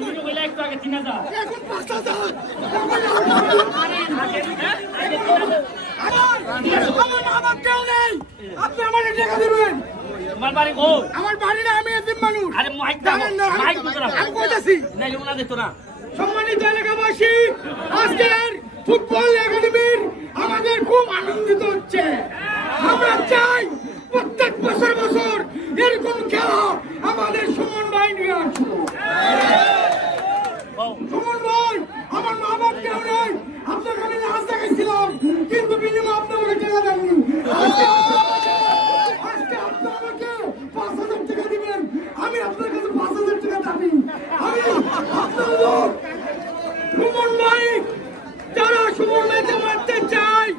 তুমি তো বলে একটু আগে 3000 এখন 5000 আমার কেউ নেই, আপনি আমার টাকা দিবেন। তোমার বাড়ি গো আমার বাড়ি না, আমি এতিম মানুষ। আরে মাইক দাও জানেন না, মাইক দিতে না আমি কইতাছি। নাইলে ওনা দিত না সম্মানিত এলাকাবাসী, আজকের ফুটবল একাডেমির আমাদের খুব আনন্দিত হচ্ছে। আমরা চাই প্রত্যেক বছর বছর এরকম খেলা আমাদের সুমন ভাই নিয়ে আসবো। সুমন ভাই, আমার মা বাপ কেউ নেই, আপনার আমি লাশ দেখাইছিলাম, কিন্তু বিনিময়ে আপনি আমাকে টাকা দেননি। আজকে আপনি আমাকে 5000 টাকা দিবেন, আমি আপনার কাছে 5000 টাকা দাবি। আমি আপনার লোক সুমন ভাই, যারা সুমন ভাইকে মারতে চায়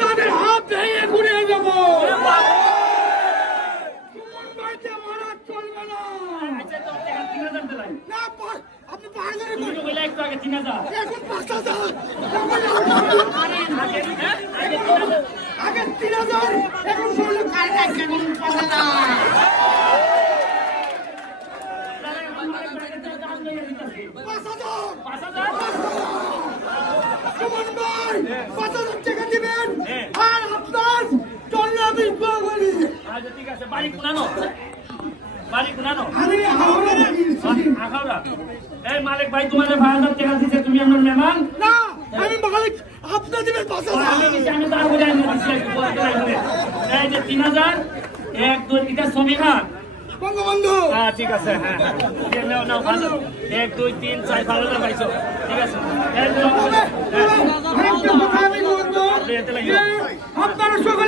তাদের হাত ভেঙে ঘুরিয়ে দেব। সুমন ভাইকে মারা চলবে না। আচ্ছা তো 3000 দিলাই না, আপনি 5000 তুমি তো বলে একটু আগে 3000 এখন 5000 আগে 3000 এখন 5000 সুমন ভাই 5000 টাকা দিবেন, আর আপনার জন্য আমি দোয়া করি। আচ্ছা ঠিক আছে বাড়ি কোনানো বাড়ি কোনানো আমি হাওড়া থাকি। আখাউড়া এই মালিক ভাই তোমার 5000 টাকা দিতে তুমি আমার মেহমান না, আমি মালিক, আপনি দিবেন 5000। আমি দিছি আমি তার বলে আমি দিছি এই যে 3000 1 2 এটা সমীহান বঙ্গবন্ধু, হ্যাঁ ঠিক আছে হ্যাঁ হ্যাঁ নাও নাও ভালো 1 2 3 4 ভালো না পাইছো ঠিক আছে আরেকটা কথা আমি বলবো, যে আপনারা সকলে